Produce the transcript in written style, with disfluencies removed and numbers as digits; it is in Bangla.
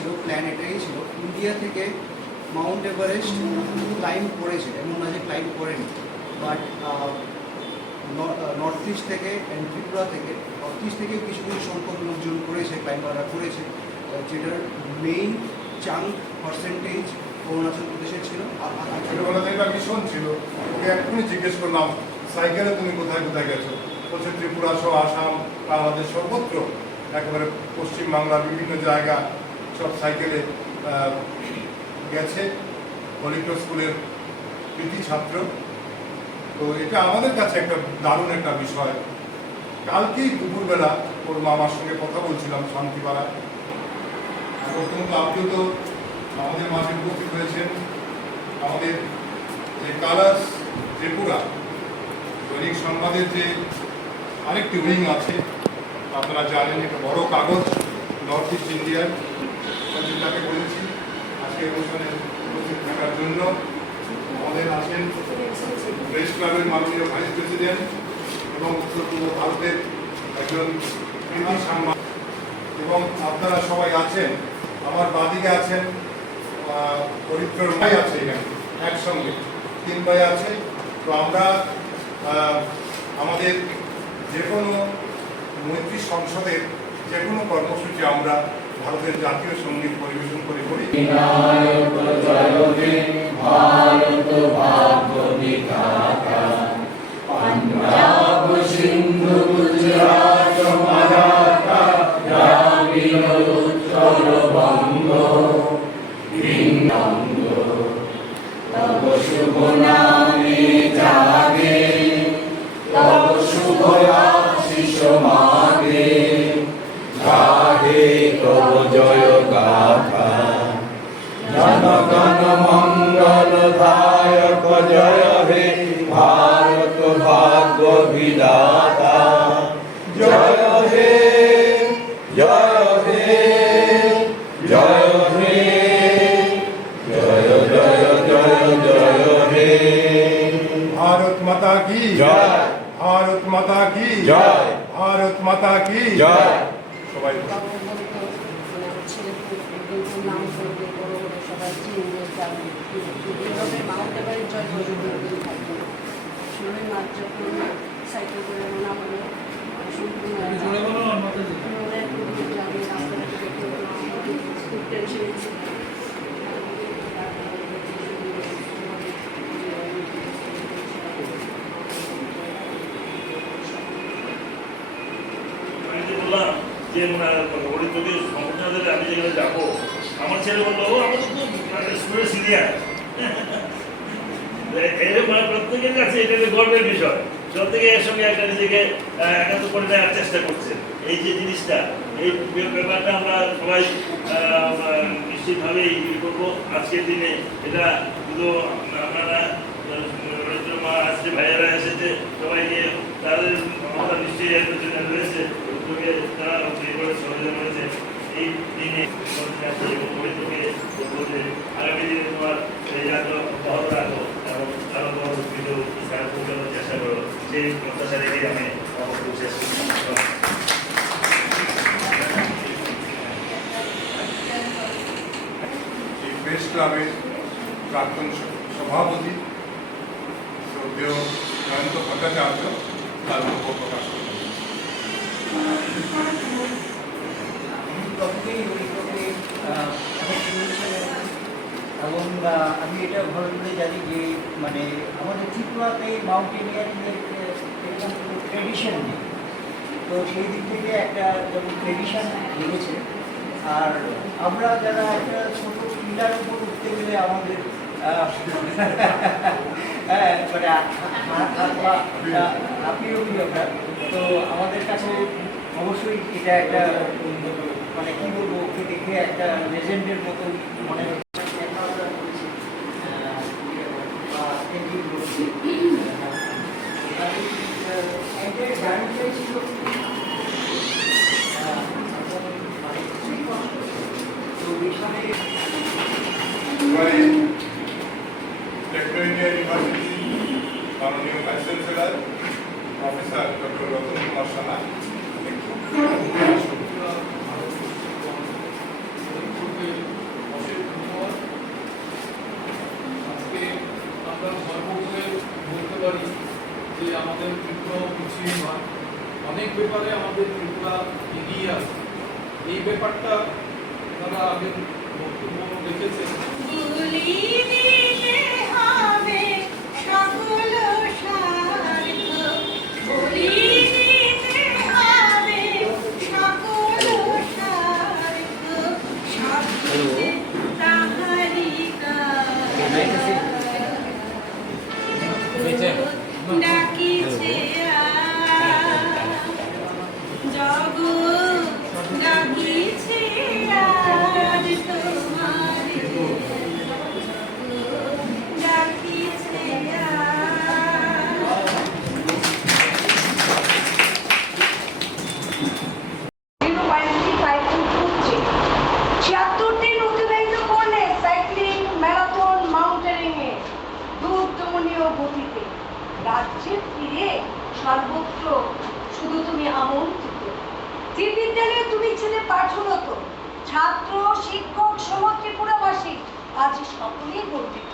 ছিল, প্ল্যান এটাই ছিল, ইন্ডিয়া থেকে মাউন্ট এভারেস্ট ক্লাইম্ব করেছে, এমন না যে ক্লাইম্ব করেনি, বাট নর্থ ইস্ট থেকে অ্যান্ড ত্রিপুরা থেকে, নর্থ ইস্ট থেকে কিছু কিছু সংখ্যক লোকজন করেছে, ক্লাইম্বাররা করেছে, যেটার মেইন চাঙ্ক পার্সেন্টেজ অরুণাচল প্রদেশের ছিল। ছোটবেলা থেকে মিশন ছিল, ওকে এক্ষুনি জিজ্ঞেস করলাম সাইকেলে তুমি কোথায় কোথায় গেছো, বলছে ত্রিপুরা সহ আসাম, বাংলাদেশ সর্বত্র, একেবারে পশ্চিমবাংলার বিভিন্ন জায়গা সব সাইকেলে গেছে। হলিক্রস স্কুলের কৃতি ছাত্র। তো এটা আমাদের কাছে একটা দারুণ একটা বিষয়। কালকেই দুপুরবেলা ওর মামার সঙ্গে কথা বলছিলাম শান্তিপাড়ায়। অত্যন্ত আপ্লুত আমাদের মাঝে উপস্থিত হয়েছেন আমাদের যে কালার্স ত্রিপুরা দৈনিক সংবাদের যে আরেকটি উইং আছে, আপনারা জানেন একটা বড় কাগজ নর্থ ইস্ট ইন্ডিয়ার, তাকে বলেছি আজকে অনুষ্ঠানে উপস্থিত থাকার জন্য। আমাদের আছেন প্রেস ক্লাবের মাননীয় ভাইস প্রেসিডেন্ট এবং উত্তর পূর্ব ভারতের একজন কৃতি সাংবাদিক, এবং আপনারা সবাই আছেন। আমার বাদিকে আছেন পরিত্র ভাই আছে, এখানে একসঙ্গে 3 ভাই আছে। তো আমরা আমাদের যে কোনো মৈত্রী সংসদের যে কোনো কর্মসূচি আমরা ভারতের জাতীয় সঙ্গীত পরিবেশন করে করি। পাঞ্জাব সিন্ধু গুজরাট মারাঠা দ্রাবিড় উত্তর বঙ্গ বঙ্গ তব শুভ নামে জাগে, তব শুভ আশিস মাগে, গাহে তব জয় গাথা। জনগণ মঙ্গল দায়ক জয় হে ভারত ভাগ্য বিধাতা, জয় হে জয় হে জয় হে জয় জয় জয় জয় হে। ভারত মাতা কি জয়, ভারত মাতা কি জয়, ভারত মাতা কি জয়। সবাই মাউন্ট এভারেস্ট জয় থাকবে 16 মার্চ যখন সাইকেল করে রওনা হলো, খুব টেনশন ছিল। যে যদি সমস্যা হলে আমি যেখানে যাবো, আমার ছেলে বললো আমার তো স্কুলের সিনিয়র। প্রত্যেকের কাছে এটা গর্বের বিষয়, প্রত্যেকে এর সঙ্গে একটা নিজেকে একাত্ম করে নেওয়ার চেষ্টা করছে। এই যে জিনিসটা, এই ব্যাপারটা আমরা সবাই নিশ্চিতভাবেই করবো আজকের দিনে। এটা শুধু আপনারা আজকে ভাইয়েরা এসেছে, সবাই নিয়ে তাদের আমরা নিশ্চয়ই এর পেছনে রয়েছে, তারা সহযোগিতা করেছে। এই দিনে আগামী দিনে তোমার এই রাখো অব্যাহত রাখো এবং আরো বড় পৌঁছানোর চেষ্টা করো, সেই প্রত্যাশা রেখে আমি আমার শেষ করছি। প্রেস ক্লাবের প্রাক্তন সভাপতি শ্রদ্ধেয় জয়ন্ত ভট্টাচার্য তার বক্তব্য প্রকাশ করবেন। এবং আমি এটা ভালো করে জানি যে মানে আমাদের ত্রিপুরাতে মাউন্টেনিয়ারিংয়ের এরকম কোনো ট্রেডিশন নেই, তো সেই দিক থেকে একটা যেমন ট্রেডিশন লেগেছে। আর আমরা যারা একটা ছোটো টিলার উপর উঠতে গেলে আমাদের হ্যাঁ মানে হাঁপিয়ে উঠি আমরা, তো আমাদের কাছে অবশ্যই এটা একটা মানে কী বলবো, ওকে দেখে একটা লেজেন্ডের মতো মনে হচ্ছে। ইউনিভার্সিটি মাননীয় vice chancellor professor doctor Ratan Kumar Saha, আমাদের ত্রিপুরা পিছিয়ে নয়, অনেক ব্যাপারে আমাদের ত্রিপুরা এগিয়ে আছে। এই ব্যাপারটা তারা আগে বক্তব্য রেখেছেন। ডাকিছে জগৎ ডাকিছে আজ তোমারে ডাকিছে সাইক্লিং করছে ৭৬ দিন অতিবাহিত করলে সাইক্লিং ম্যারাথন মাউন্টেনিং এ দূরদমনীয় গতিতে রাজ্যে ফিরে সর্বত্র শুধু তুমি আমন্ত্রিত। যে বিদ্যালয়ে তুমি ছেলে পাঠরত, ছাত্র শিক্ষক সম ত্রিপুরাবাসী আজ সকলেই গর্বিত।